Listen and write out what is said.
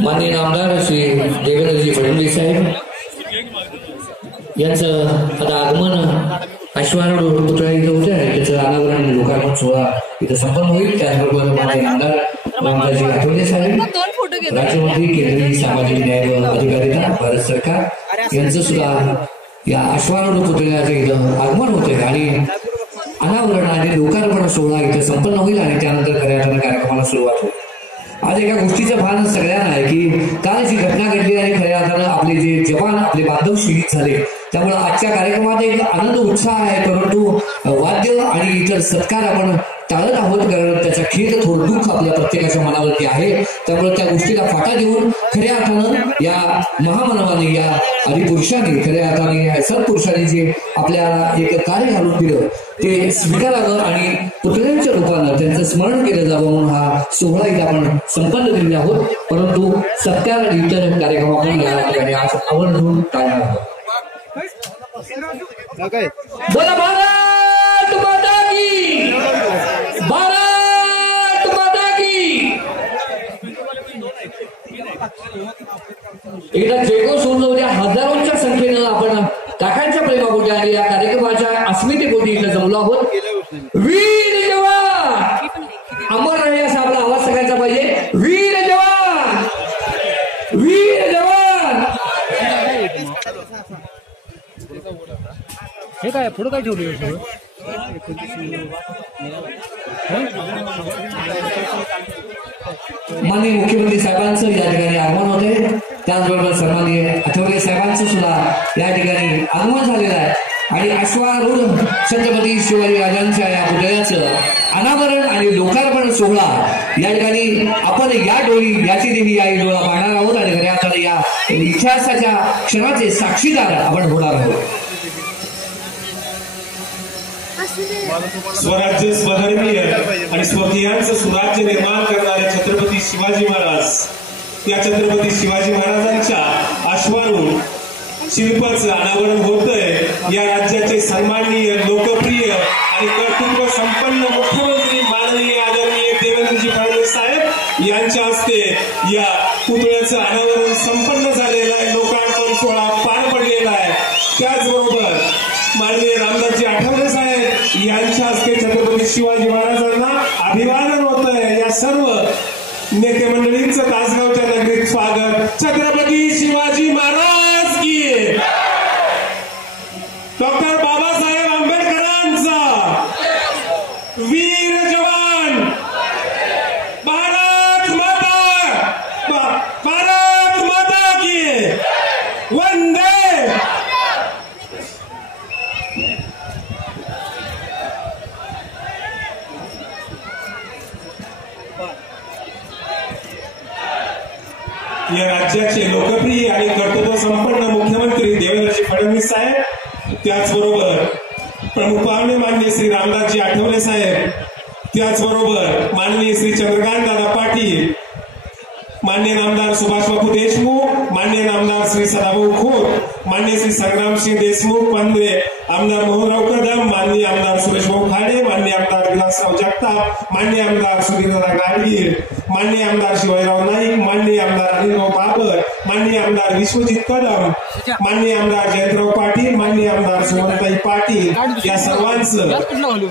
माननीय आमदार श्री देवेंद्रजी फडणवीस साहेब यांचं आता आगमन अश्वारूढ पुतळा इथं होते आणि त्याचं अनावरण लोकार्पण सोहळा इथं संपन्न होईल। त्याचबरोबर माननीय आमदार रामदासजी आठवले साहेब, राज्यमंत्री केंद्रीय सामाजिक न्याय व अधिकारिता भारत सरकार यांचं सुद्धा या अश्वारूढ पुतळ्याचं इथं आगमन होते आणि अनावरण आणि लोकार्पण सोहळा इथं संपन्न होईल आणि त्यानंतर खऱ्या अर्थानं कार्यक्रमाला सुरुवात होईल। आज एका गोष्टीचं भान सगळ्यांना आहे की काल जी घटना घडली आणि खऱ्या अर्थानं आपले जे जवान आपले बांधव शहीद झाले, त्यामुळे आजच्या कार्यक्रमात एक आनंद उत्साह आहे, परंतु वाद्य आणि इतर सत्कार आपण टाळत आहोत कारण त्याचा खेद थोडं दुःख आपल्या प्रत्येकाच्या मनावरती आहे। त्यामुळे त्या गोष्टीला फाटा देऊन खऱ्या अर्थानं या महामानवाने या आदिपुरुषांनी खऱ्या अर्थाने सत्पुरुषांनी जे आपल्याला एक कार्य घालून दिलं ते स्वीकारावं आणि पुतळ्यांच्या रूपानं त्यांचं स्मरण केलं जावं म्हणून हा सोहळा इथे आपण संपन्न केलेले आहोत। परंतु सत्कार आणि इतर कार्यक्रम आपण या ठिकाणी आज आवर्जून टाळणार आहोत। बोला भारत माता की, भारत माता की। एकदा जयघोष होऊन उद्या हजारोंच्या संख्येनं आपण काकांच्या प्रेमापोटी आणि या कार्यक्रमाच्या अस्मितेपोटी इथं जमलो आहोत। वीर जवान अमर रहे असा आपला आवाज सगळ्यांचा पाहिजे। वीर जवान, वीर जवान। हे काय पुढे काय ठेवले माननीय मुख्यमंत्री साहेबांचं या ठिकाणी आगमन होते, त्याचबरोबर सन्माननीय आठवले साहेबांचं सुद्धा या ठिकाणी आगमन झालेलं आहे आणि अश्वारूढ छत्रपती शिवाजी राजांच्या या पुतळ्याचं अनावरण आणि लोकार्पण सोहळा या ठिकाणी आपण या डोळी याची देवी या डोळा पाहणार आहोत आणि खऱ्या अर्थाने या इतिहासाच्या क्षणाचे साक्षीदार आपण होणार आहोत। स्वराज्य स्वधर्मीय आणि स्वकीयांचं सुराज्य निर्माण करणारे छत्रपती शिवाजी महाराज, या छत्रपती शिवाजी महाराजांच्या अश्वारूढ शिल्पाचं अनावरण होतंय। या राज्याचे सन्माननीय लोकप्रिय आणि कर्तृत्व संपन्न मुख्यमंत्री माननीय आदरणीय देवेंद्रजी फडणवीस साहेब यांच्या हस्ते या पुतळ्याचं अनावरण संपन्न झालेलं आहे, लोकार्पण सोहळा पार पडलेला आहे। त्याचबरोबर माननीय रामदासजी आठवले साहेब यांच्या हस्ते छत्रपती शिवाजी महाराजांना अभिवादन होत आहे। या सर्व नेते मंडळींचं तासगावच्या नगरीत स्वागत। छत्रपती शिवाजी महाराज की, डॉक्टर बाबासाहेब आंबेडकरांचा, वीर जवान, भारत माता, भारत माता की, वंदे। या राज्याचे लोकप्रिय आणि कर्तृत्व संपन्न मुख्यमंत्री देवेंद्रजी फडणवीस साहेब, त्याचबरोबर प्रमुख पाहुणे माननीय श्री रामदासजी आठवले साहेब, त्याचबरोबर माननीय श्री चंद्रकांत दादा पाटील, माननीय नामदार सुभाष बापू देशमुख, माननीय नामदार श्री सदाभाऊ खोत, माननीय श्री संग्रामसिंह देशमुख पंधरे, आमदार मोहनराव कदम, माननीय आमदार सुरेश भाऊ खाडे, माननीय आमदार विलासराव जगताप, माननीय आमदार सुधीरदादा गाडगीळ, माननीय आमदार शिवाजीराव नाईक, माननीय आमदार अनिलराव बाबर, माननीय आमदार विश्वजित कदम, माननीय आमदार जयंतराव पाटील, माननीय आमदार सुमनताई पाटील, या सर्वांचं